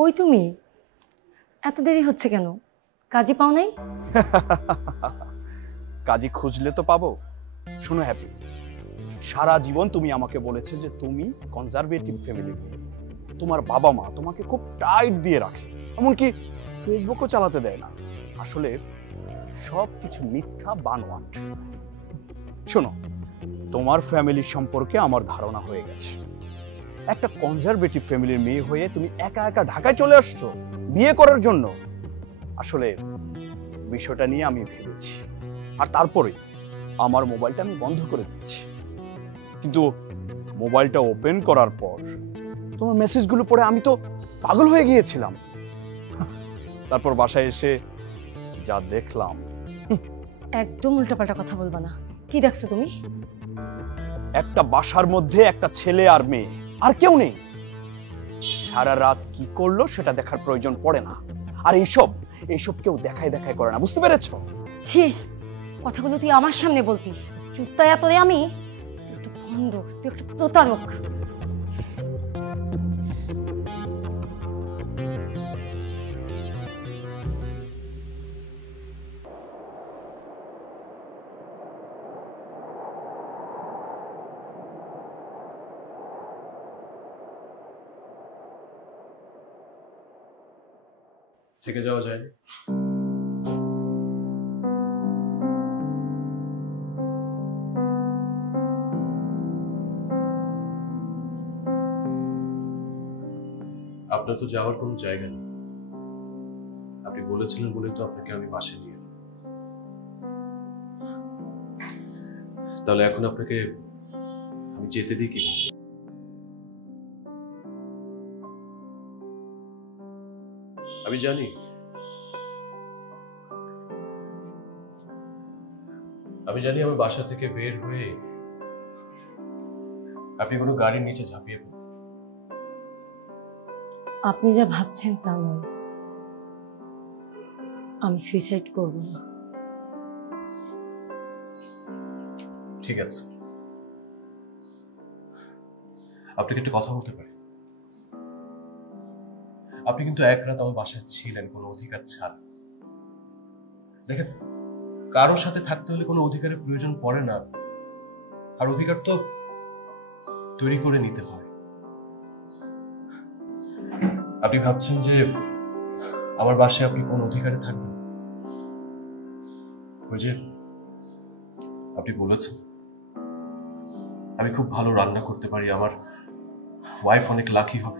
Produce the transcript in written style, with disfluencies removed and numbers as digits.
কই তুমি? এত দেরি হচ্ছে কেন? কাজে পাও নাই? কাজী খুঁজলে তো পাবো। শোনো হ্যাপি, সারা জীবন তুমি আমাকে বলেছে যে তুমি কনজারভেটিভ ফ্যামিলি, তোমার বাবা মা তোমাকে খুব টাইট দিয়ে রাখে, এমনকি ফেসবুকও চালাতে দেয় না। আসলে সব কিছু মিথ্যা বানোয়াট। শোনো, তোমার ফ্যামিলি সম্পর্কে আমার ধারণা হয়ে গেছে। একটা কনজারভেটিভ ফ্যামিলির মেয়ে হয়ে তুমি একা একা ঢাকায় চলে আসছো বিয়ে করার জন্য। আসলে বিষয়টা নিয়ে আমি ভেবেছি, আর তারপরে আমার মোবাইলটা আমি বন্ধ করে দিচ্ছি। কিন্তু মোবাইলটা ওপেন করার পর তোমার মেসেজগুলো পড়ে আমি তো পাগল হয়ে গিয়েছিলাম। তারপর বাসায় এসে যা দেখলাম। একদম উল্টাপাল্টা কথা বলবা না। কি দেখছো তুমি? একটা বাসার মধ্যে একটা ছেলে আর মেয়ে, আর কেউ নেই। সারা রাত কি করলো সেটা দেখার প্রয়োজন পড়ে না। আর এইসব কেউ দেখায় দেখায় করে না, বুঝতে পেরেছো? ছি, কথাগুলো তুই আমার সামনে বলতি? চুপতায়া তোরে আমি? তুই একটা ভণ্ড, তুই একটা প্রতারক। থেকে যাওয়া যায়। আপনার তো যাওয়ার কোনো জায়গা নেই। আপনি বলেছিলেন বলেই তো আপনাকে আমি বাসে নিয়ে এলাম। তাহলে এখন আপনাকে আমি যেতে দিই কি? আমি জানি আমার বাসা থেকে বের হয়ে আপনি কোনো গাড়ির নিচে ঝাঁপিয়ে পড়বেন। আপনি যা ভাবছেন তা নয়। আমি সুইসাইড করব না। ঠিক আছে, আপনাকে একটা কথা বলতে পারি? আপনি কিন্তু এক রাত আমার বাসায় ছিলেন কোনো অধিকার ছাড়া। দেখেন, কারোর সাথে থাকতে হলে কোনো অধিকারের প্রয়োজন পড়ে না, আর অধিকার তো তৈরি করে নিতে হয়। আপনি ভাবছেন যে আমার বাসায় আপনি কোন অধিকারে থাকবেন? ওই যে আপনি বলেছেন আমি খুব ভালো রান্না করতে পারি, আমার ওয়াইফ অনেক লাকি হবে।